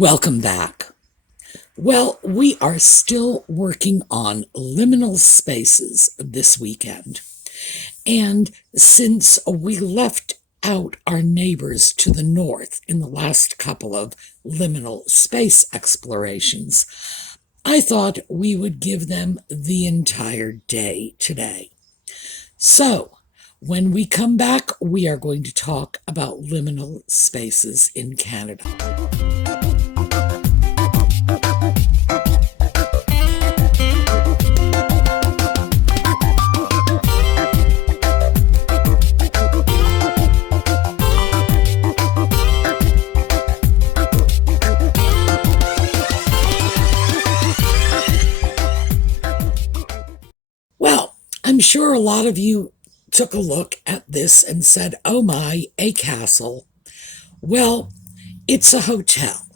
Welcome back. Well, we are still working on liminal spaces this weekend. And since we left out our neighbors to the north in the last couple of liminal space explorations, I thought we would give them the entire day today. So, when we come back, we are going to talk about liminal spaces in Canada. I'm sure a lot of you took a look at this and said, oh my, a castle. Well, it's a hotel.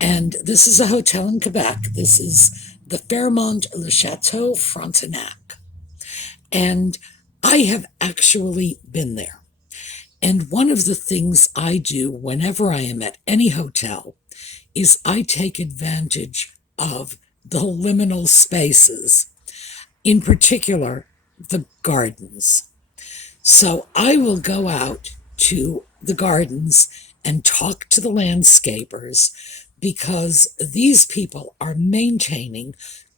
And this is a hotel in Quebec. This is the Fairmont Le Chateau Frontenac. And I have actually been there. And one of the things I do whenever I am at any hotel is I take advantage of the liminal spaces, in particular, the gardens. So I will go out to the gardens and talk to the landscapers because these people are maintaining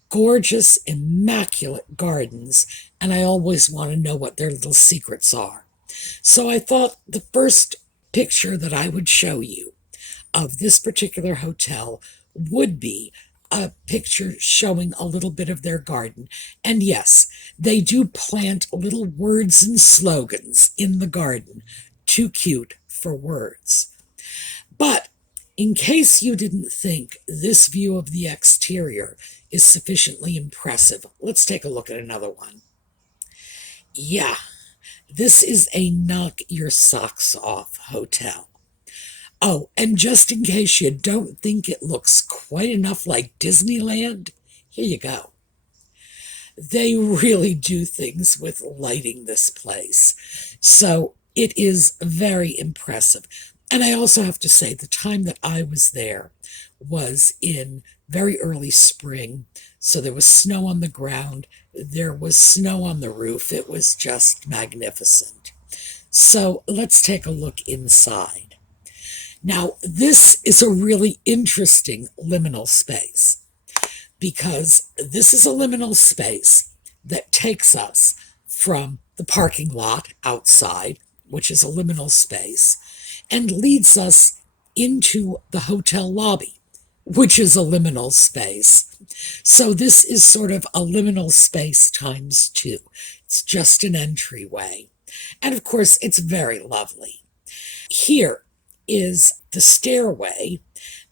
gorgeous, immaculate gardens, and I always want to know what their little secrets are. So I thought the first picture that I would show you of this particular hotel would be a picture showing a little bit of their garden. And yes, they do plant little words and slogans in the garden. Too cute for words. But in case you didn't think this view of the exterior is sufficiently impressive, let's take a look at another one. Yeah, this is a knock your socks off hotel. Oh, and just in case you don't think it looks quite enough like Disneyland, here you go. They really do things with lighting this place. So it is very impressive. And I also have to say, the time that I was there was in very early spring. So there was snow on the ground. There was snow on the roof. It was just magnificent. So let's take a look inside. Now, this is a really interesting liminal space because this is a liminal space that takes us from the parking lot outside, which is a liminal space, and leads us into the hotel lobby, which is a liminal space. So this is sort of a liminal space times two. It's just an entryway. And of course, it's very lovely. Here is the stairway,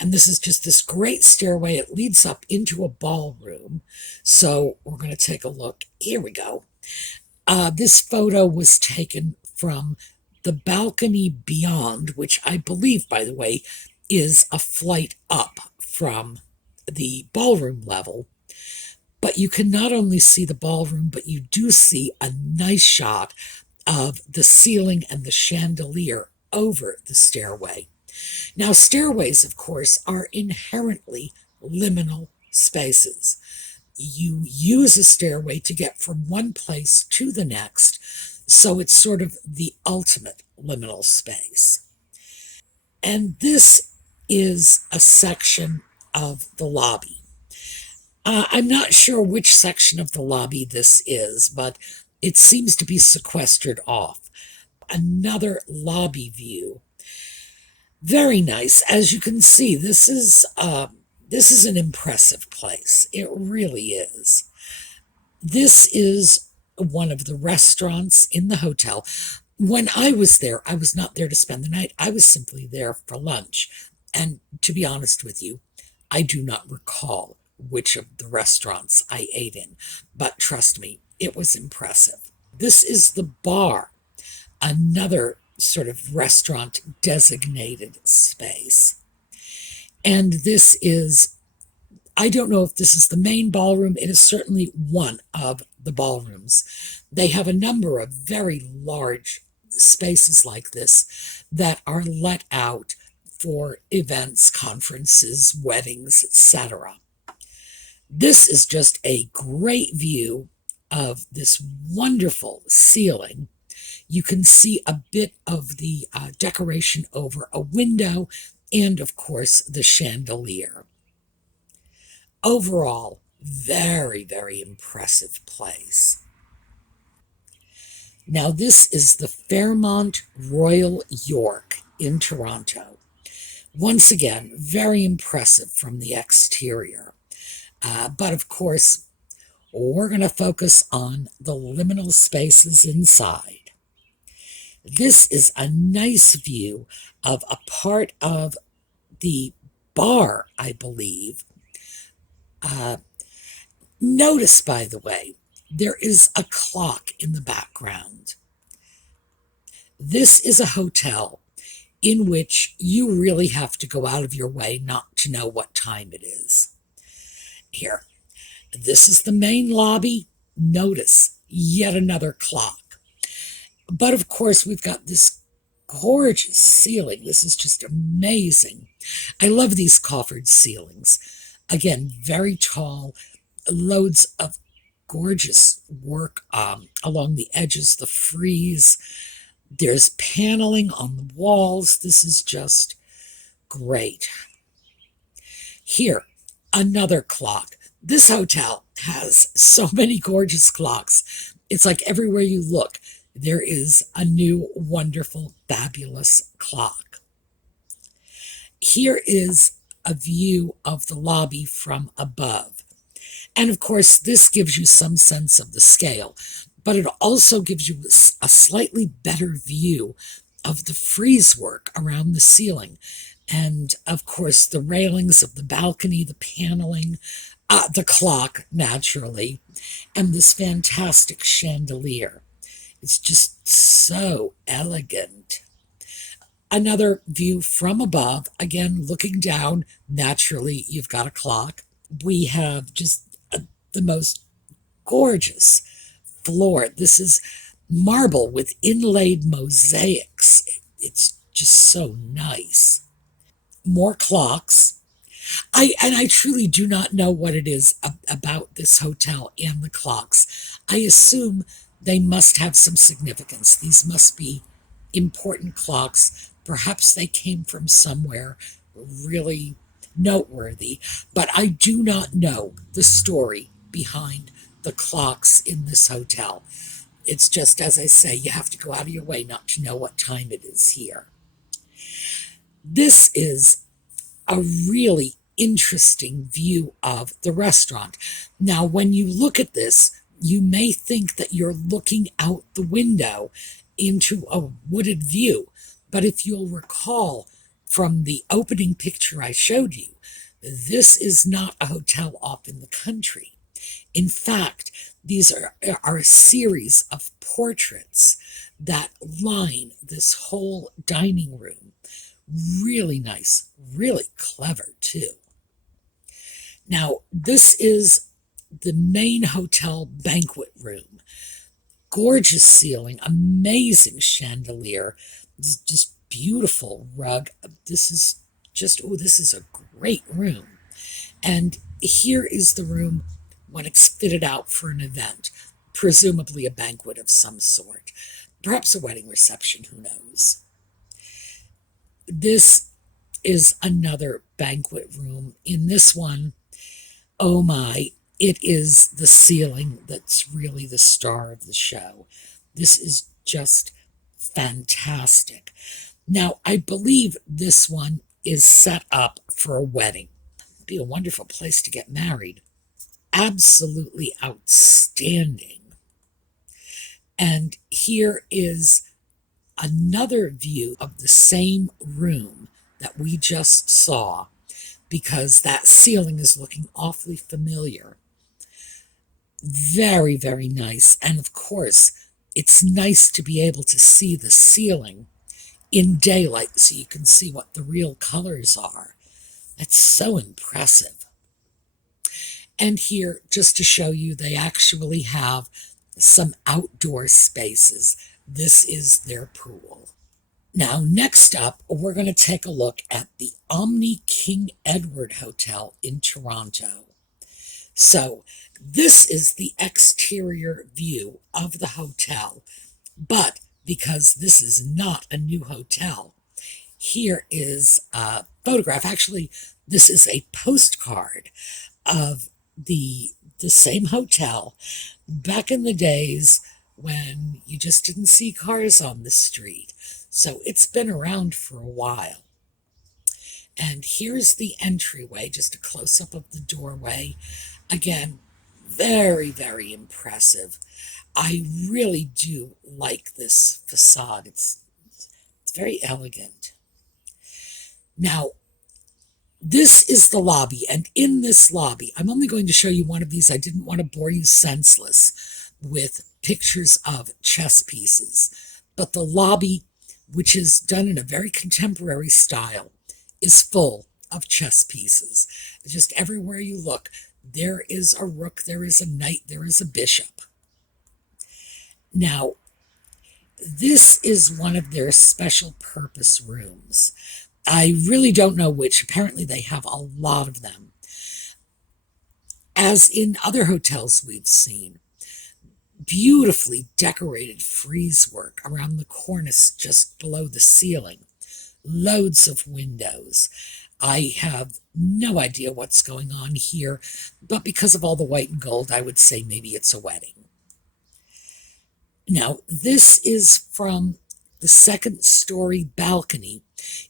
and this is just this great stairway. It leads up into a ballroom. So we're going to take a look. Here we go. This photo was taken from the balcony beyond, which I believe, by the way, is a flight up from the ballroom level. But you can not only see the ballroom, but you do see a nice shot of the ceiling and the chandelier over the stairway. Now, stairways, of course, are inherently liminal spaces. You use a stairway to get from one place to the next, so it's sort of the ultimate liminal space. And this is a section of the lobby. I'm not sure which section of the lobby this is, but it seems to be sequestered off. Another lobby view. Very nice. As you can see, this is an impressive place. It really is. This is one of the restaurants in the hotel. When I was there, I was not there to spend the night. I was simply there for lunch. And to be honest with you, I do not recall which of the restaurants I ate in. But trust me, it was impressive. This is the bar. Another sort of restaurant designated space. And this is, I don't know if this is the main ballroom. It is certainly one of the ballrooms. They have a number of very large spaces like this that are let out for events, conferences, weddings, etc. This is just a great view of this wonderful ceiling. You can see a bit of the decoration over a window and, of course, the chandelier. Overall, very, very impressive place. Now, this is the Fairmont Royal York in Toronto. Once again, very impressive from the exterior. But of course, we're going to focus on the liminal spaces inside. This is a nice view of a part of the bar, I believe. Notice, by the way, there is a clock in the background. This is a hotel in which you really have to go out of your way not to know what time it is. Here, this is the main lobby. Notice yet another clock. But of course, we've got this gorgeous ceiling. This is just amazing. I love these coffered ceilings. Again, very tall, loads of gorgeous work along the edges, the frieze. There's paneling on the walls. This is just great. Here, another clock. This hotel has so many gorgeous clocks. It's like everywhere you look, there is a new, wonderful, fabulous clock. Here is a view of the lobby from above. And of course, this gives you some sense of the scale, but it also gives you a slightly better view of the frieze work around the ceiling. And of course, the railings of the balcony, the paneling, the clock, naturally, and this fantastic chandelier. It's just so elegant. Another view from above, again, looking down, naturally, you've got a clock. We have just the most gorgeous floor. This is marble with inlaid mosaics. It's just so nice. More clocks. I truly do not know what it is about this hotel and the clocks. I assume they must have some significance. These must be important clocks. Perhaps they came from somewhere really noteworthy, but I do not know the story behind the clocks in this hotel. It's just, as I say, you have to go out of your way not to know what time it is here. This is a really interesting view of the restaurant. Now, when you look at this, you may think that you're looking out the window into a wooded view. But if you'll recall from the opening picture I showed you, this is not a hotel off in the country. In fact, these are a series of portraits that line this whole dining room. Really nice, really clever too. Now, this is the main hotel banquet room. Gorgeous ceiling, amazing chandelier, just beautiful rug. This is a great room. And here is the room when it's fitted out for an event, presumably a banquet of some sort, perhaps a wedding reception, who knows. This is another banquet room. In this one, oh my, it is the ceiling that's really the star of the show. This is just fantastic. Now, I believe this one is set up for a wedding. It'd be a wonderful place to get married. Absolutely outstanding. And here is another view of the same room that we just saw, because that ceiling is looking awfully familiar. Very, very nice. And of course, it's nice to be able to see the ceiling in daylight so you can see what the real colors are. That's so impressive. And here, just to show you, they actually have some outdoor spaces. This is their pool. Now, next up, we're going to take a look at the Omni King Edward Hotel in Toronto. So, this is the exterior view of the hotel, but because this is not a new hotel, here is a photograph. Actually, this is a postcard of the same hotel back in the days when you just didn't see cars on the street. So it's been around for a while. And here's the entryway, just a close-up of the doorway. Again, very, very impressive. I really do like this facade. It's very elegant. Now, this is the lobby, and in this lobby, I'm only going to show you one of these. I didn't want to bore you senseless with pictures of chess pieces. But the lobby, which is done in a very contemporary style, is full of chess pieces. Just everywhere you look, there is a rook, there is a knight, there is a bishop. Now, this is one of their special purpose rooms. I really don't know which. Apparently they have a lot of them. As in other hotels we've seen, beautifully decorated frieze work around the cornice just below the ceiling. Loads of windows. I have no idea what's going on here, but because of all the white and gold, I would say maybe it's a wedding. Now, this is from the second-story balcony.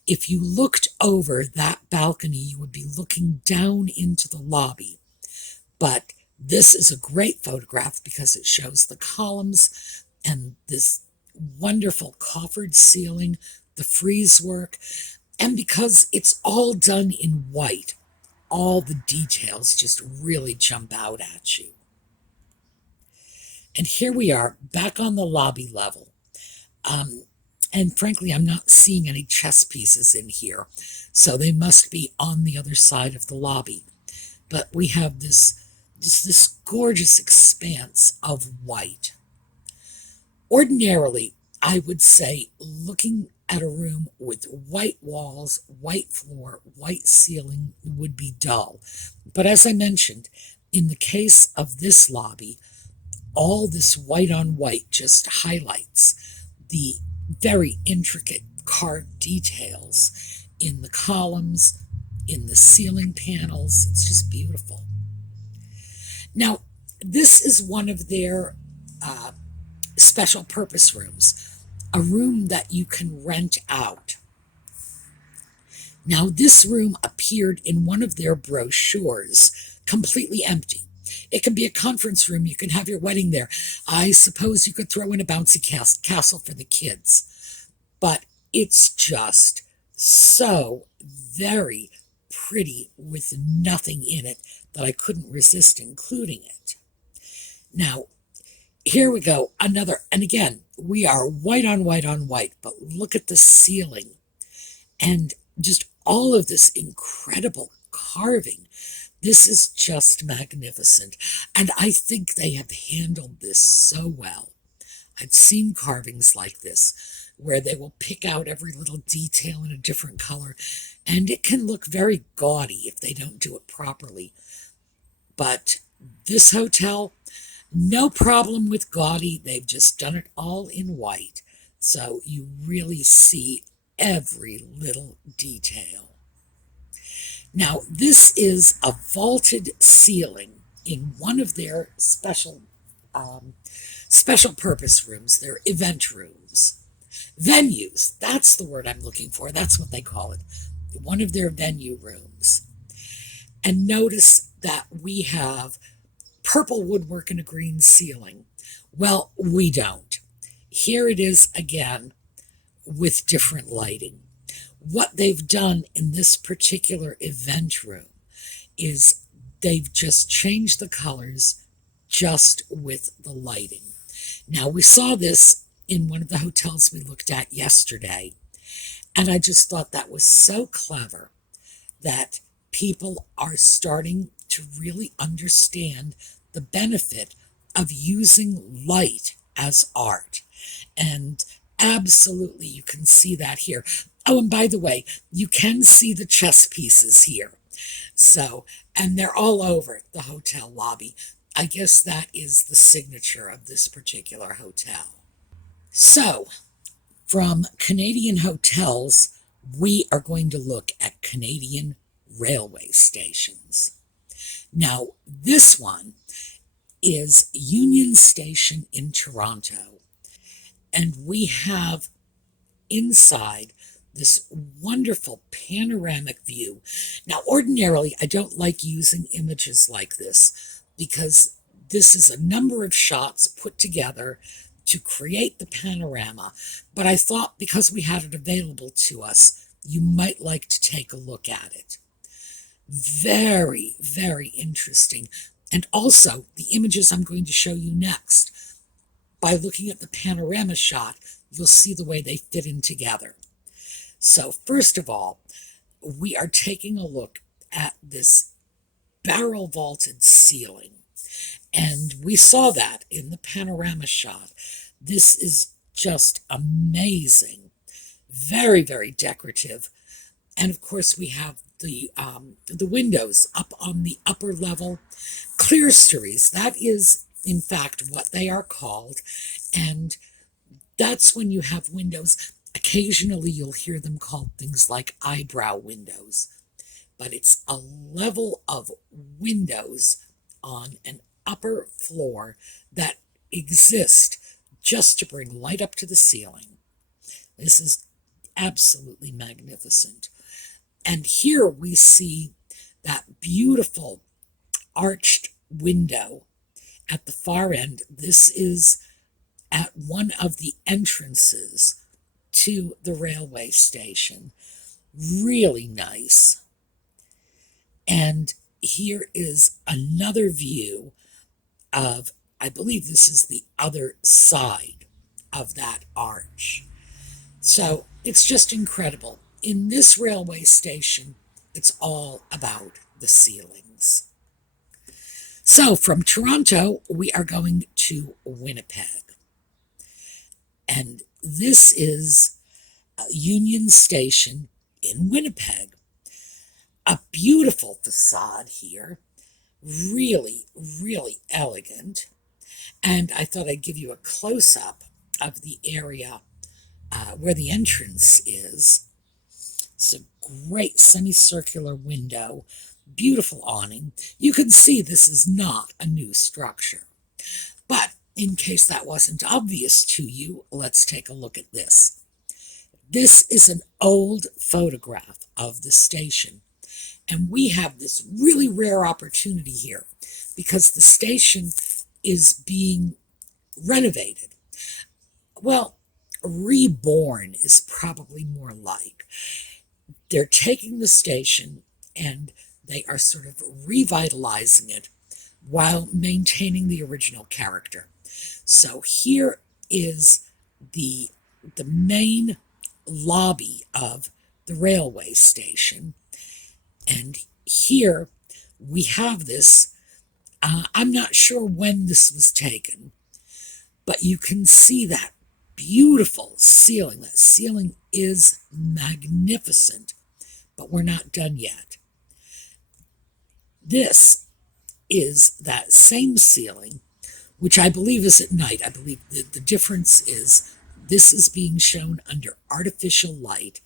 If you looked over that balcony, you would be looking down into the lobby. But this is a great photograph because it shows the columns and this wonderful coffered ceiling, the frieze work, and because it's all done in white, all the details just really jump out at you. And here we are, back on the lobby level. And frankly, I'm not seeing any chess pieces in here, so they must be on the other side of the lobby. But we have this gorgeous expanse of white. Ordinarily, I would say looking at a room with white walls, white floor, white ceiling would be dull. But as I mentioned, in the case of this lobby, all this white on white just highlights the very intricate carved details in the columns, in the ceiling panels. It's just beautiful. Now, this is one of their special purpose rooms, a room that you can rent out. Now, this room appeared in one of their brochures, completely empty. It can be a conference room. You can have your wedding there. I suppose you could throw in a bouncy castle for the kids. But it's just so very pretty with nothing in it that I couldn't resist including it. Now, here we go. Another, and again, we are white on white on white, but look at the ceiling and just all of this incredible carving. This is just magnificent, and I think they have handled this so well. I've seen carvings like this, where they will pick out every little detail in a different color, and it can look very gaudy if they don't do it properly. But this hotel, no problem with gaudy. They've just done it all in white, so you really see every little detail. Now, this is a vaulted ceiling in one of their special purpose rooms, their event rooms. Venues, that's the word I'm looking for. That's what they call it. One of their venue rooms. And notice that we have purple woodwork and a green ceiling. Well, we don't. Here it is again with different lighting. What they've done in this particular event room is they've just changed the colors just with the lighting. Now, we saw this in one of the hotels we looked at yesterday, and I just thought that was so clever that people are starting to really understand the benefit of using light as art. And Absolutely, you can see that here. Oh, and by the way, you can see the chess pieces here. So, and they're all over the hotel lobby. I guess that is the signature of this particular hotel. So, from Canadian hotels, we are going to look at Canadian railway stations. Now, this one is Union Station in Toronto, and we have inside this wonderful panoramic view. Now, ordinarily, I don't like using images like this because this is a number of shots put together to create the panorama, but I thought because we had it available to us, you might like to take a look at it. Very, very interesting. And also, the images I'm going to show you next, by looking at the panorama shot, you'll see the way they fit in together. So first of all, we are taking a look at this barrel vaulted ceiling. And we saw that in the panorama shot. This is just amazing. Very, very decorative. And of course we have the windows up on the upper level. Clerestories, that is in fact what they are called. And that's when you have windows. Occasionally you'll hear them called things like eyebrow windows, but it's a level of windows on an upper floor that exist just to bring light up to the ceiling. This is absolutely magnificent. And here we see that beautiful arched window at the far end. This is at one of the entrances to the railway station. Really nice. And here is another view of, I believe this is the other side of that arch. So it's just incredible. In this railway station, it's all about the ceilings. So from Toronto, we are going to Winnipeg. And this is Union Station in Winnipeg. A beautiful facade here. Really, really elegant. And I thought I'd give you a close-up of the area where the entrance is. It's a great semicircular window, beautiful awning. You can see this is not a new structure. But in case that wasn't obvious to you, let's take a look at this. This is an old photograph of the station. And we have this really rare opportunity here because the station is being renovated. Well, reborn is probably more like. They're taking the station and they are sort of revitalizing it while maintaining the original character. So here is the main lobby of the railway station. And here we have this. I'm not sure when this was taken, but you can see that beautiful ceiling. That ceiling is magnificent, but we're not done yet. This is that same ceiling, which I believe is at night. I believe the difference is this is being shown under artificial light.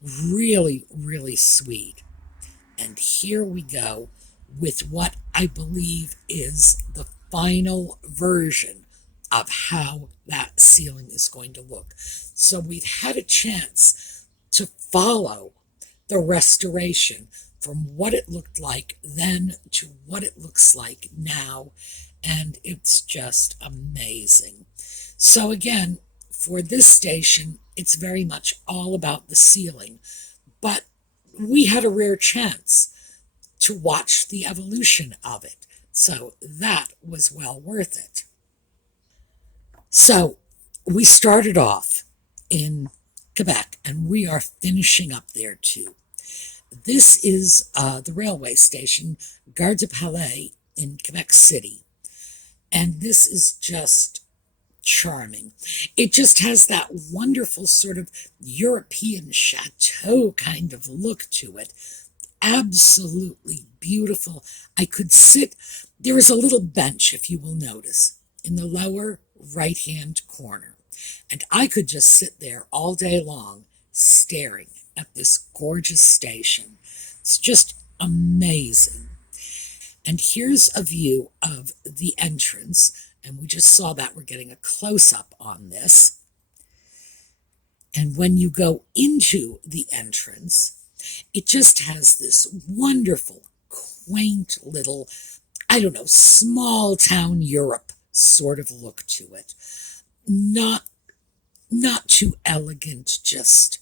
Really, really sweet. And here we go with what I believe is the final version of how that ceiling is going to look. So we've had a chance to follow the restoration from what it looked like then to what it looks like now, and it's just amazing. So again, for this station, it's very much all about the ceiling, but we had a rare chance to watch the evolution of it, so that was well worth it. So we started off in Quebec, and we are finishing up there too. This is the railway station, Gare du Palais in Quebec City, and this is just charming. It just has that wonderful sort of European chateau kind of look to it. Absolutely beautiful. I could sit, there is a little bench, if you will notice, in the lower right-hand corner. And I could just sit there all day long staring at this gorgeous station. It's just amazing. And here's a view of the entrance. And we just saw that. We're getting a close-up on this. And when you go into the entrance, it just has this wonderful, quaint little, I don't know, small town Europe sort of look to it. Not too elegant, just,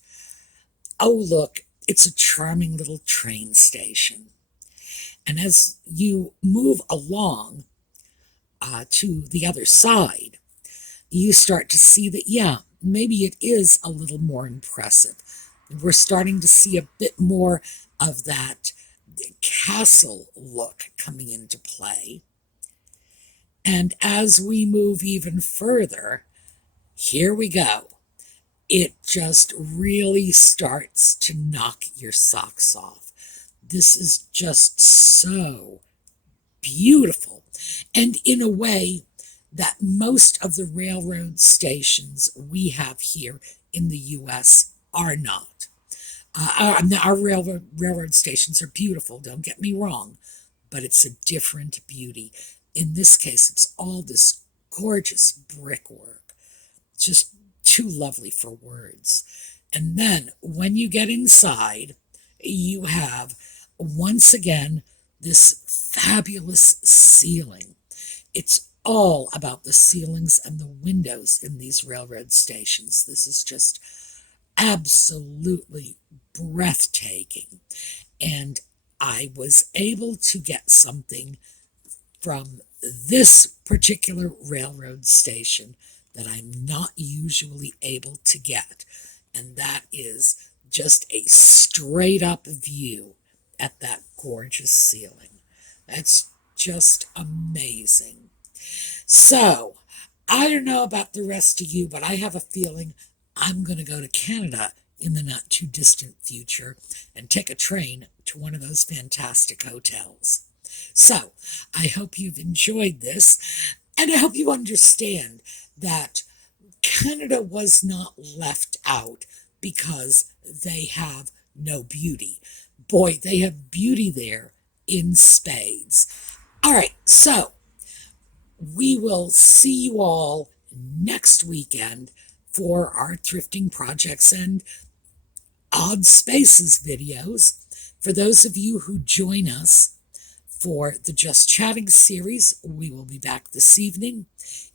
oh, look, it's a charming little train station. And as you move along to the other side, you start to see that, yeah, maybe it is a little more impressive. We're starting to see a bit more of that castle look coming into play. And as we move even further, here we go. It just really starts to knock your socks off. This is just so beautiful. And in a way that most of the railroad stations we have here in the U.S. are not. Our railroad stations are beautiful, don't get me wrong, but it's a different beauty. In this case, it's all this gorgeous brickwork, just too lovely for words. And then when you get inside, you have, once again, this fabulous ceiling. It's all about the ceilings and the windows in these railroad stations. This is just absolutely breathtaking. And I was able to get something from this particular railroad station that I'm not usually able to get. And that is just a straight up view at that gorgeous ceiling. That's just amazing. So, I don't know about the rest of you, but I have a feeling I'm going to go to Canada in the not too distant future and take a train to one of those fantastic hotels. So, I hope you've enjoyed this, and I hope you understand that Canada was not left out because they have no beauty. Boy, they have beauty there in spades. All right, so we will see you all next weekend for our thrifting projects and odd spaces videos. For those of you who join us for the Just Chatting series, we will be back this evening.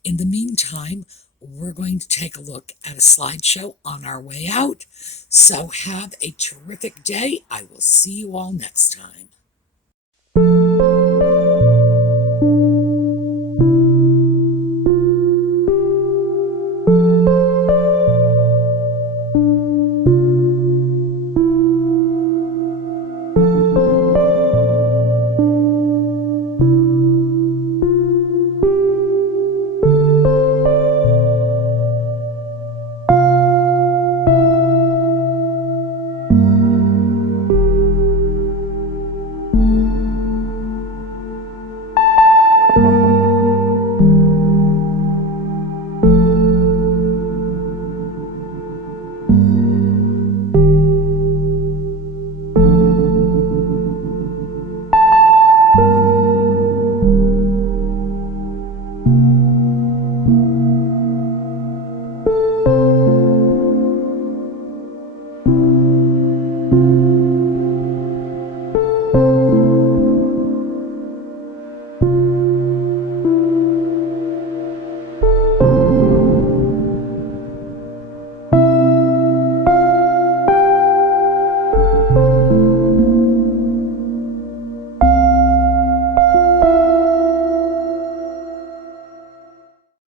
In the meantime, we're going to take a look at a slideshow on our way out. So have a terrific day. I will see you all next time.